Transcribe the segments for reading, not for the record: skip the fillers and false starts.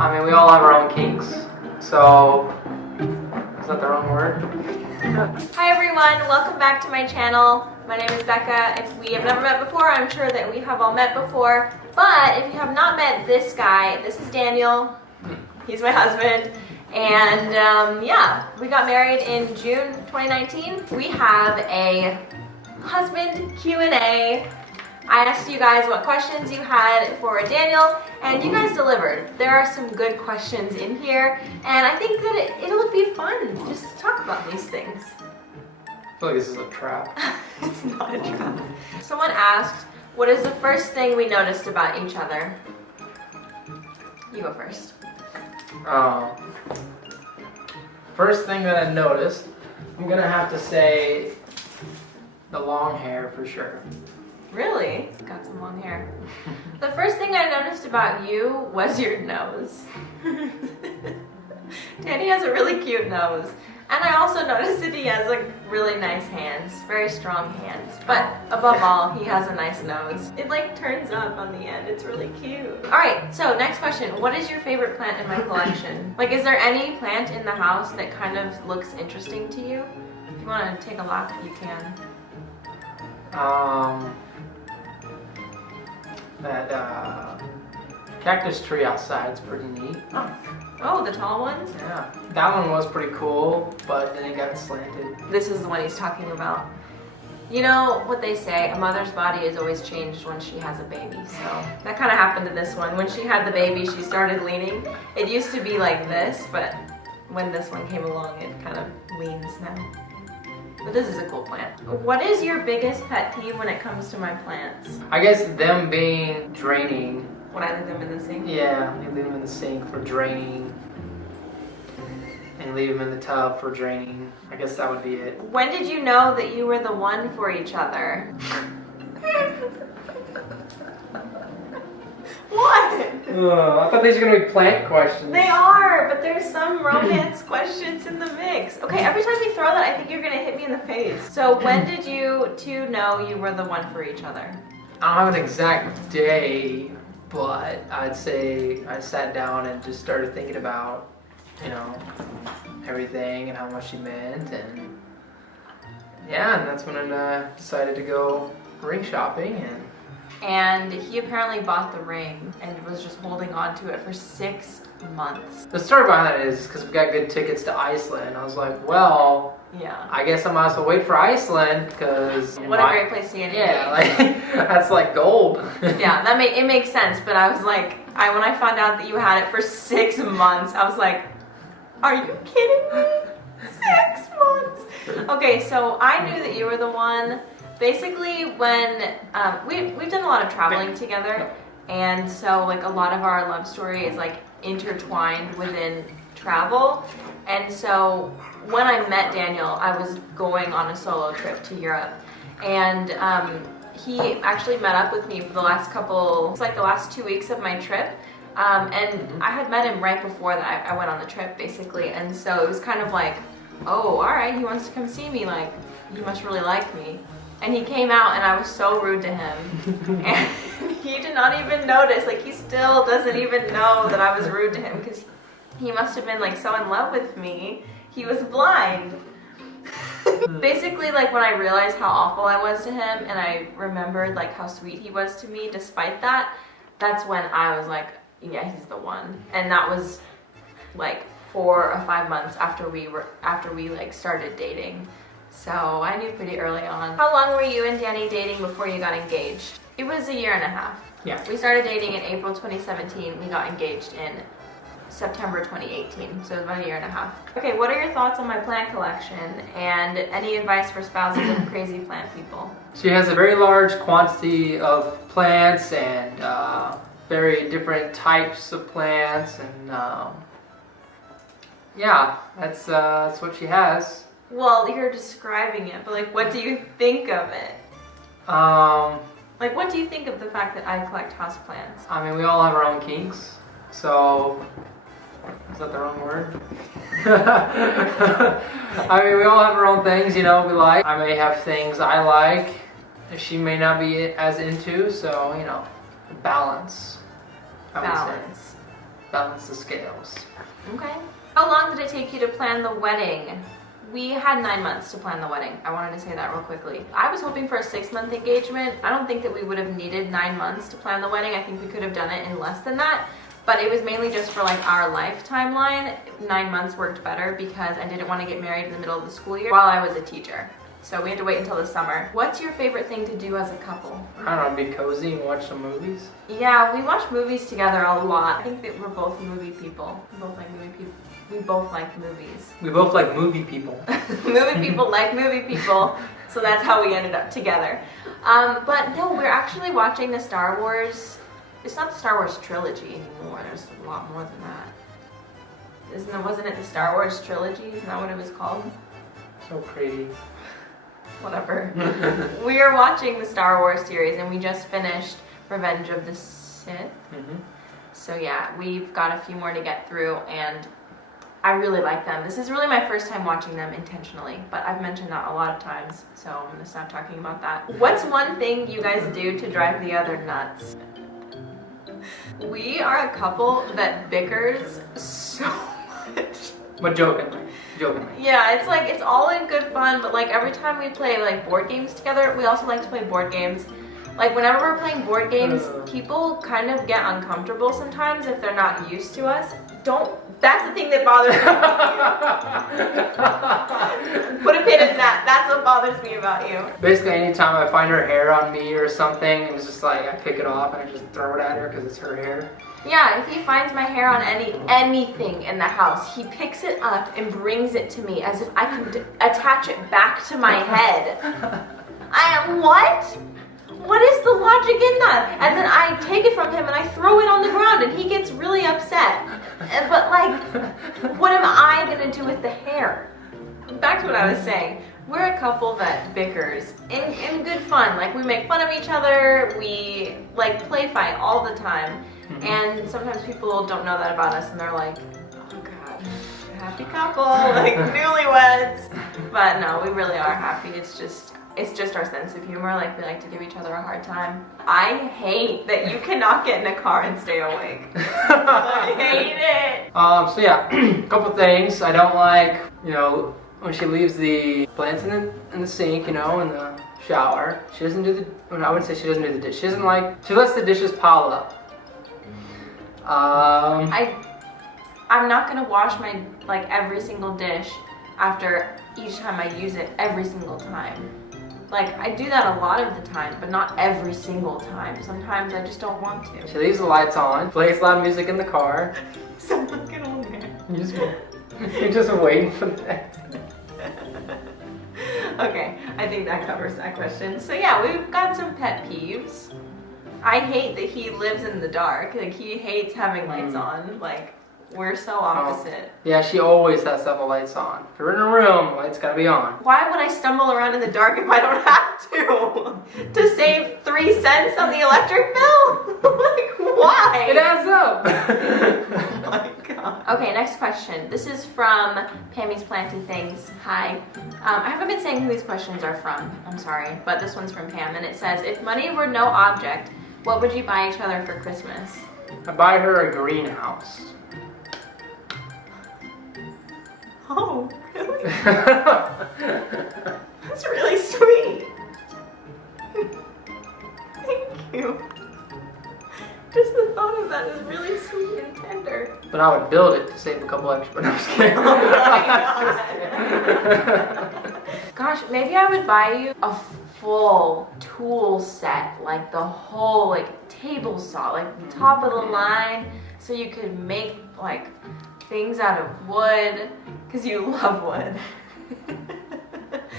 I mean, we all have our own kinks, so is that the wrong word? Hi everyone, welcome back to my channel. My name is Becca. If we have never met before, I'm sure that we have all met before, but if you have not met this guy, this is Daniel. He's my husband, and yeah, we got married in June 2019. We have a husband Q&A. I asked you guys what questions you had for Daniel, and you guys delivered. There are some good questions in here, and I think that it'll be fun just to talk about these things. I feel like this is a trap. It's not a trap. Someone asked, what is the first thing we noticed about each other? You go first. First thing that I noticed, I'm gonna have to say the long hair for sure. Really? Got some long hair. The first thing I noticed about you was your nose. Danny has a really cute nose. And I also noticed that he has like really nice hands, very strong hands. But above all, he has a nice nose. It like turns up on the end. It's really cute. All right, so next question. What is your favorite plant in my collection? Like, is there any plant in the house that kind of looks interesting to you? If you want to take a look, you can. That cactus tree outside is pretty neat. Oh, the tall ones? Yeah, that one was pretty cool, but then it got slanted. This is the one he's talking about. You know what they say, a mother's body is always changed when she has a baby, so that kind of happened to this one. When she had the baby, she started leaning. It used to be like this, but when this one came along, it kind of leans now. But this is a cool plant. What is your biggest pet peeve when it comes to my plants? I guess them being draining. When I leave them in the sink? Yeah, you leave them in the sink for draining. And leave them in the tub for draining. I guess that would be it. When did you know that you were the one for each other? What? I thought these were going to be plant questions. They are, but there's some romance questions in the mix. Okay, every time you throw that, I think you're going to hit me in the face. So when did you two know you were the one for each other? I don't have an exact day, but I'd say I sat down and just started thinking about, you know, everything and how much she meant, and yeah, and that's when I decided to go ring shopping. And he apparently bought the ring and was just holding on to it for 6 months. The story behind that is because we got good tickets to Iceland. I was like, well, yeah, I guess I might as well wait for Iceland because what a great place to get engaged. Yeah, like that's like gold. Yeah, it makes sense. But I was like, when I found out that you had it for 6 months, I was like, are you kidding me? 6 months. Okay, so I knew that you were the one. Basically, when we've done a lot of traveling together, and so like a lot of our love story is like intertwined within travel. And so when I met Daniel, I was going on a solo trip to Europe, and he actually met up with me for the last it's like the last 2 weeks of my trip. And I had met him right before that I went on the trip, basically, and so it was kind of like, oh, all right, he wants to come see me, like, he must really like me. And he came out, and I was so rude to him, and he did not even notice. Like, he still doesn't even know that I was rude to him, because he must have been like so in love with me. He was blind. Basically, like, when I realized how awful I was to him, and I remembered like how sweet he was to me despite that, that's when I was like, yeah, he's the one. And that was like 4 or 5 months after we like started dating. So I knew pretty early on. How long were you and Danny dating before you got engaged? It was 1.5 years. Yeah. We started dating in April 2017. We got engaged in September 2018. So it was about 1.5 years. Okay, what are your thoughts on my plant collection, and any advice for spouses of crazy plant people? She has a very large quantity of plants and very different types of plants, and yeah, that's what she has. Well, you're describing it, but like, what do you think of it? Like, what do you think of the fact that I collect houseplants? I mean, we all have our own kinks, so is that the wrong word? I mean, we all have our own things, you know, we like. I may have things I like that she may not be as into, so, you know, balance. I would say. balance the scales. Okay. How long did it take you to plan the wedding? We had 9 months to plan the wedding. I wanted to say that real quickly. I was hoping for a 6-month engagement. I don't think that we would have needed 9 months to plan the wedding. I think we could have done it in less than that. But it was mainly just for like our life timeline. 9 months worked better because I didn't want to get married in the middle of the school year while I was a teacher. So we had to wait until the summer. What's your favorite thing to do as a couple? I don't know, be cozy and watch some movies. Yeah, we watch movies together a lot. I think that we're both movie people. We both like movie people. We both like movies. We both like movie people. Movie people like movie people. So that's how we ended up together. But no, we're actually watching the Star Wars. It's not the Star Wars trilogy anymore. There's a lot more than that. Wasn't it the Star Wars trilogy? Isn't that what it was called? So pretty. Whatever. We are watching the Star Wars series and we just finished Revenge of the Sith. Mm-hmm. So yeah, we've got a few more to get through and I really like them. This is really my first time watching them intentionally, but I've mentioned that a lot of times, so I'm gonna stop talking about that. What's one thing you guys do to drive the other nuts? We are a couple that bickers so much. But jokingly. Yeah, it's like, it's all in good fun, but like every time we play like board games together, we also like to play board games. Like whenever we're playing board games, people kind of get uncomfortable sometimes if they're not used to us. That's the thing that bothers me. Put a pin in that. That's what bothers me about you. Basically, anytime I find her hair on me or something, it's just like I pick it off and I just throw it at her because it's her hair. Yeah, if he finds my hair on anything in the house, he picks it up and brings it to me as if I can attach it back to my head. What? What is the logic in that? And then I take it from him and I throw it on the ground and he gets really upset. But like, what am I gonna do with the hair? Back to what I was saying. We're a couple that bickers in good fun. Like we make fun of each other, we like play fight all the time. And sometimes people don't know that about us and they're like, oh God, happy couple, like newlyweds. But no, we really are happy. It's just our sense of humor. Like we like to give each other a hard time. I hate that you cannot get in a car and stay awake. I hate it. So yeah, a couple things. I don't like, when she leaves the plants in the sink, in the shower. She doesn't do the, I wouldn't say she doesn't do the dish. She lets the dishes pile up. I'm not gonna wash my, every single dish after each time I use it every single time. Like, I do that a lot of the time, but not every single time. Sometimes I just don't want to. She leaves the lights on, plays loud music in the car. Someone get on there. You're just waiting for that. Okay, I think that covers that question. So yeah, we've got some pet peeves. I hate that he lives in the dark. Like, he hates having lights on. Like, we're so opposite. Yeah, she always has to have the lights on. If you're in a room, the lights gotta be on. Why would I stumble around in the dark if I don't have to? To save 3 cents on the electric bill? Like, why? It adds up. Oh my God. Okay, next question. This is from Pammy's Planty Things. Hi. I haven't been saying who these questions are from. I'm sorry, but this one's from Pam, and it says, if money were no object, what would you buy each other for Christmas? I buy her a greenhouse. Oh, really? That's really sweet. Thank you. Just the thought of that is really sweet and tender. But I would build it to save a couple extra. No, I'm just kidding. Oh my God. Gosh, maybe I would buy you a full tool set, like the whole table saw, like top of the line, so you could make things out of wood, because you love wood.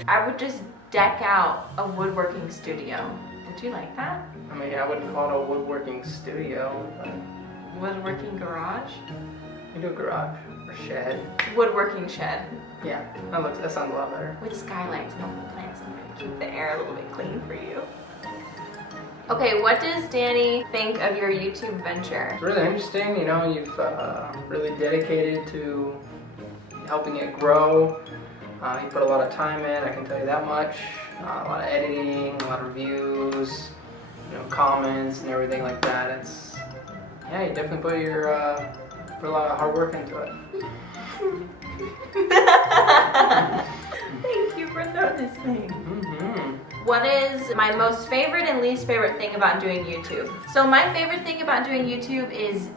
I would just deck out a woodworking studio. Would you like that? I mean, I wouldn't call it a woodworking studio, but... Woodworking garage? You do a garage or shed. Woodworking shed. Yeah, that sounds a lot better. With skylights and open plants and keep the air a little bit clean for you. Okay, what does Danny think of your YouTube venture? It's really interesting, you've really dedicated to helping it grow. You put a lot of time in, I can tell you that much. A lot of editing, a lot of reviews, comments and everything like that. You definitely put your Put a lot of hard work into it. Thank you for noticing. Mm-hmm. What is my most favorite and least favorite thing about doing YouTube? So my favorite thing about doing YouTube is,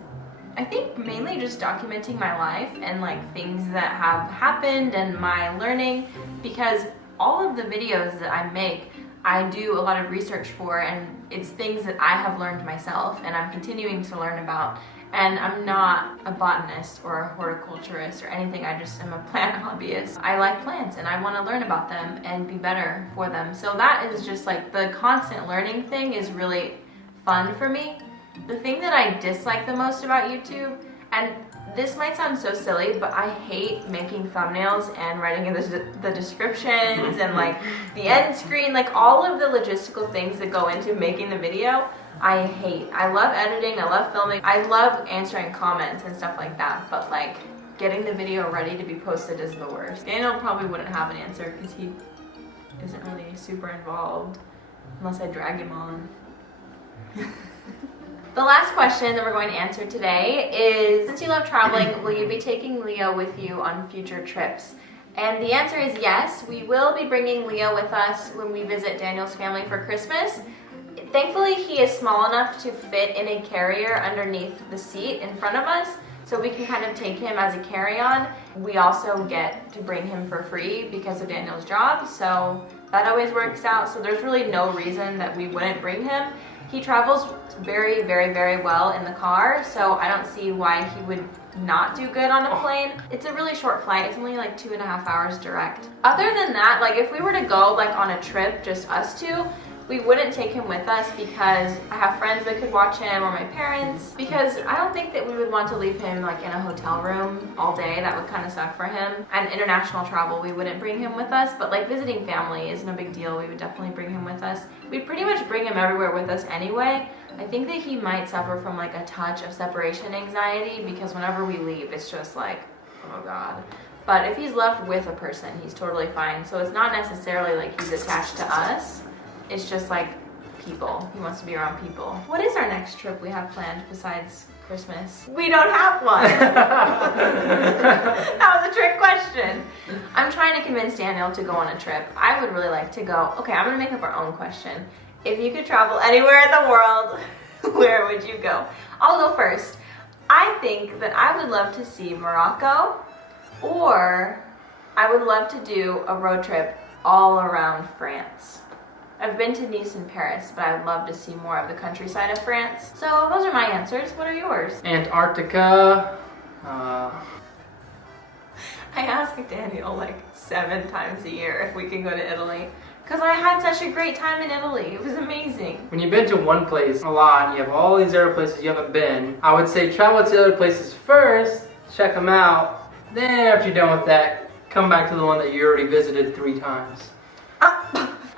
I think, mainly just documenting my life and like things that have happened and my learning, because all of the videos that I make, I do a lot of research for, and it's things that I have learned myself and I'm continuing to learn about. And I'm not a botanist or a horticulturist or anything, I just am a plant hobbyist. I like plants and I want to learn about them and be better for them. So that is just like the constant learning thing is really fun for me. The thing that I dislike the most about YouTube, and this might sound so silly, but I hate making thumbnails and writing in the descriptions and like the end screen, like all of the logistical things that go into making the video. I hate. I love editing, I love filming, I love answering comments and stuff like that, but like getting the video ready to be posted is the worst. Daniel probably wouldn't have an answer because he isn't really super involved unless I drag him on. The last question that we're going to answer today is, since you love traveling, will you be taking Leo with you on future trips? And the answer is yes, we will be bringing Leo with us when we visit Daniel's family for Christmas. Thankfully, he is small enough to fit in a carrier underneath the seat in front of us, so we can kind of take him as a carry-on. We also get to bring him for free because of Daniel's job, so that always works out. So there's really no reason that we wouldn't bring him. He travels very, very, very well in the car, so I don't see why he would not do good on a plane. It's a really short flight. It's only like 2.5 hours direct. Other than that, like if we were to go like on a trip, just us two, we wouldn't take him with us because I have friends that could watch him or my parents, because I don't think that we would want to leave him like in a hotel room all day. That would kind of suck for him. And international travel, we wouldn't bring him with us, but like visiting family is no big deal. We would definitely bring him with us. We'd pretty much bring him everywhere with us anyway. I think that he might suffer from like a touch of separation anxiety because whenever we leave, it's just like, oh God. But if he's left with a person, he's totally fine. So it's not necessarily like he's attached to us. It's just like people. He wants to be around people. What is our next trip we have planned besides Christmas? We don't have one. That was a trick question. I'm trying to convince Daniel to go on a trip. I would really like to go. Okay, I'm gonna make up our own question. If you could travel anywhere in the world, where would you go? I'll go first. I think that I would love to see Morocco, or I would love to do a road trip all around France. I've been to Nice and Paris, but I'd love to see more of the countryside of France. So those are my answers. What are yours? Antarctica. I ask Daniel like 7 times a year if we can go to Italy, because I had such a great time in Italy. It was amazing. When you've been to one place a lot and you have all these other places you haven't been, I would say travel to the other places first, check them out, then after you're done with that, come back to the one that you already visited 3 times.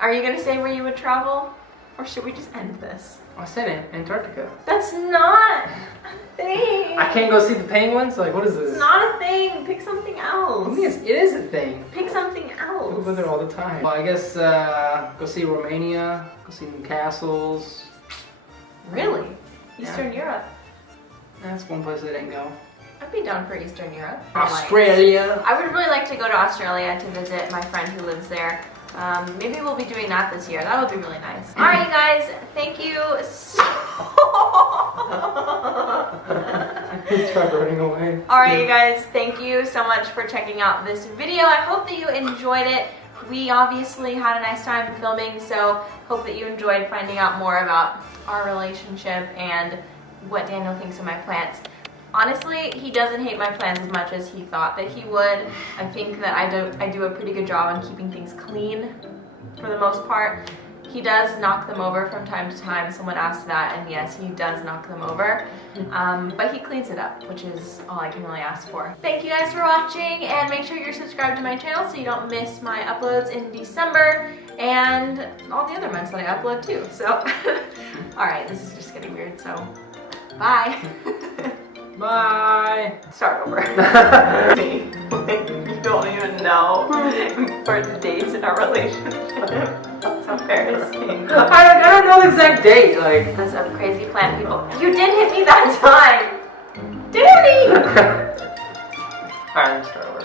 Are you gonna say where you would travel? Or should we just end this? I said Antarctica. That's not a thing. I can't go see the penguins? Like, what is this? It's not a thing. Pick something else. It is a thing. Pick something People else. go there all the time. Well, I guess go see Romania, go see new castles. Really? Eastern Europe. That's one place I didn't go. I'd be down for Eastern Europe. Australia. I would really like to go to Australia to visit my friend who lives there. Maybe we'll be doing that this year. That would be really nice. All right, you guys. Thank you so Try running away. All right, you guys. Thank you so much for checking out this video. I hope that you enjoyed it. We obviously had a nice time filming, so hope that you enjoyed finding out more about our relationship and what Daniel thinks of my plants. Honestly, he doesn't hate my plants as much as he thought that he would. I think that I do a pretty good job on keeping things clean for the most part. He does knock them over from time to time. Someone asked that, and yes, he does knock them over. But he cleans it up, which is all I can really ask for. Thank you guys for watching, and make sure you're subscribed to my channel so you don't miss my uploads in December and all the other months that I upload too. So, all right, this is just getting weird, so bye. Bye. Start over. You don't even know for the dates in our relationship. That's embarrassing. I don't know the exact date. Like, That's a crazy plant, people. You did hit me that time. Danny! Alright, let's start over.